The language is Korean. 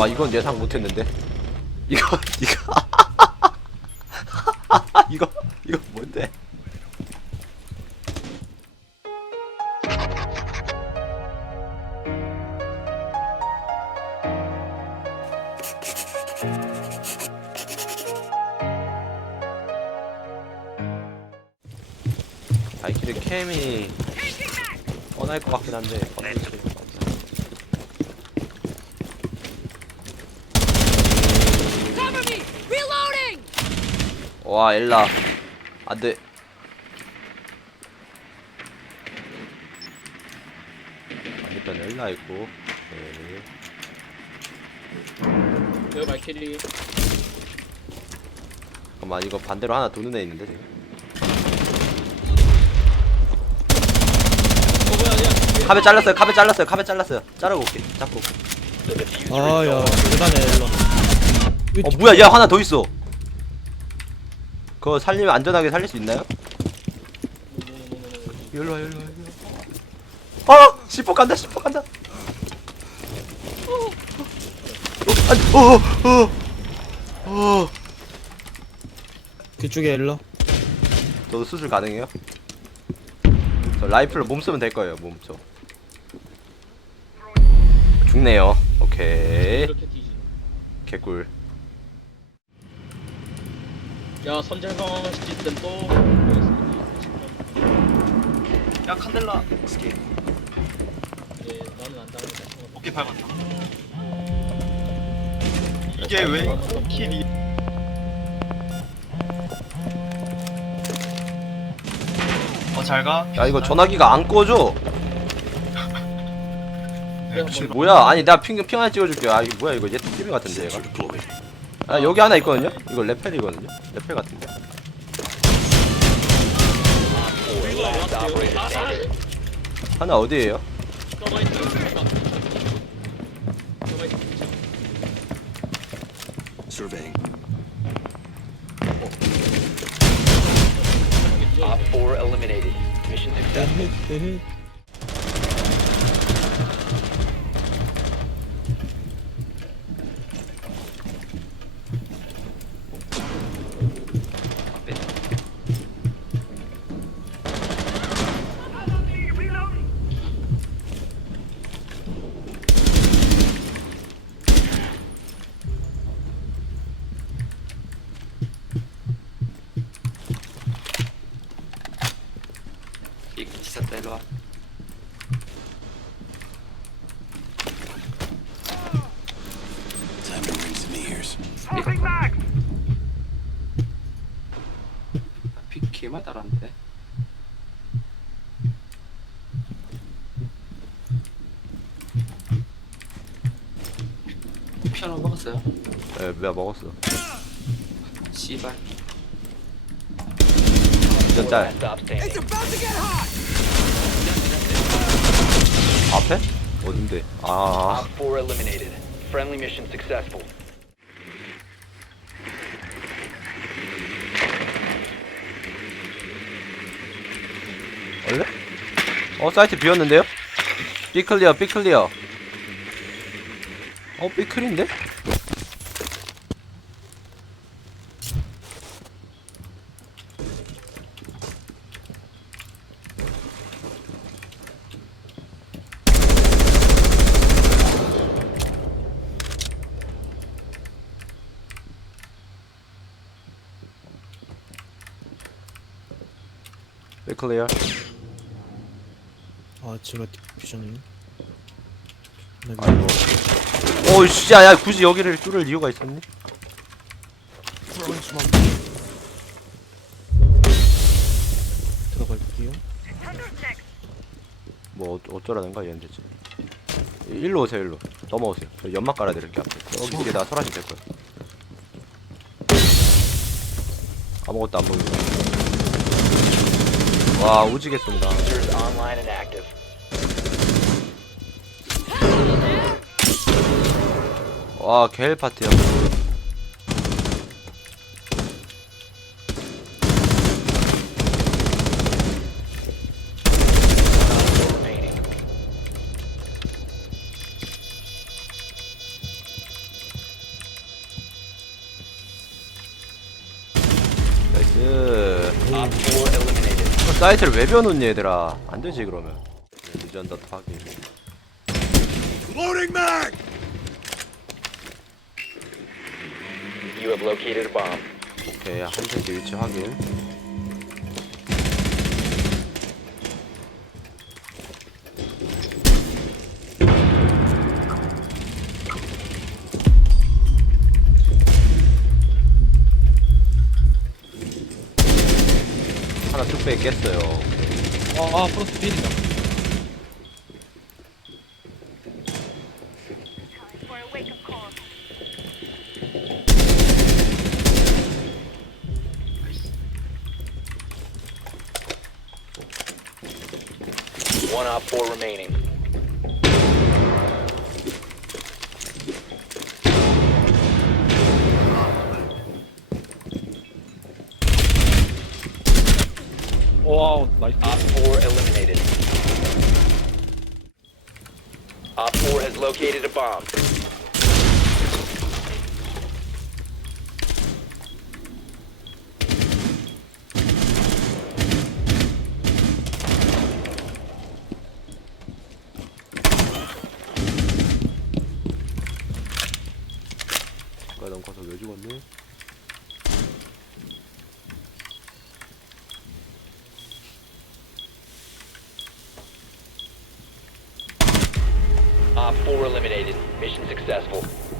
와 이건 예상 못했는데. 이거 이거. 이거 이거 뭔데? 발키리 캠이 뻔할 것 같긴 한데. 뻔하지 Cover 와 엘라. 안돼. 반대편 엘라 있고. 네. 여기 발키리 잠깐만 이거 반대로 하나 도는 애 있는데 지금? 어 뭐야 야. 카베 잘랐어요 카베 잘랐어요 카베 잘랐어요. 자르고 올게 잡고. 올게 아야 대단해 일로 어 뭐야 얘 하나 더 있어 그거 살리면 안전하게 살릴 수 있나요? 열로 와 열로 와 열로 와 아! 시퍼 간다 시퍼 간다 어, 아니 어어어 어, 어. 그쪽에 일로 저도 수술 가능해요? 저 라이플로 몸 쓰면 될 거예요 몸 저 죽네요 오케이 이렇게 개꿀 야 선제성 시스템 또. 야 칸델라. 이제 나는 안 당했다 어깨 밟았다. 이게 왜 킬이 어 잘가? 야 이거 전화기가 안 꺼져. 혹시 뭐야? 아니 내가 핑, 핑 하나 찍어줄게 아 이거 뭐야? 이거 얘 TV 같은데 얘가 아 여기 하나 있거든요 이거 레펠이거든요 레펠 같은데 하나 어디에요? Surveying. Op 4 eliminated. Mission successful. Ears. 피 개만 따랐는데. 피아노 먹었어요? 예 내가 먹었어 씨발. 짤 앞에? 어딘데 아 Op 4 eliminated. Friendly mission successful. 원래? 어 사이트 비었는데요? 삐클리어 삐클리어 어 삐클인데? 삐클리어 아 제가 디퓨전을 아이고. 오 씨, 야, 야, 굳이 여기를 뚫을 이유가 있었니? 들어갈게요. 뭐 어, 어쩌라는 거야 얘는 대체 일로 오세요 일로. 넘어오세요. 저 연막 깔아드릴게 앞에. 여기 위에다가 설하시면 될 거예요. 아무것도 안 보이고 와 오지게 쏜다. Users online and active. 와 개일 파티야. 나이스. 어, 사이트를 왜 변호니 얘들아? 안되지 그러면. 리전더 타기 로링 맥! You have located a bomb. 오케이 한세기 위치 확인 하나 뚝배기 깼어요. 아, 아 프로스 필이다. one op four remaining. Oh, like Op 4 eliminated. Op 4 has located a bomb. 안 커서 왜 죽었니? Op 4 eliminated. Mission successful.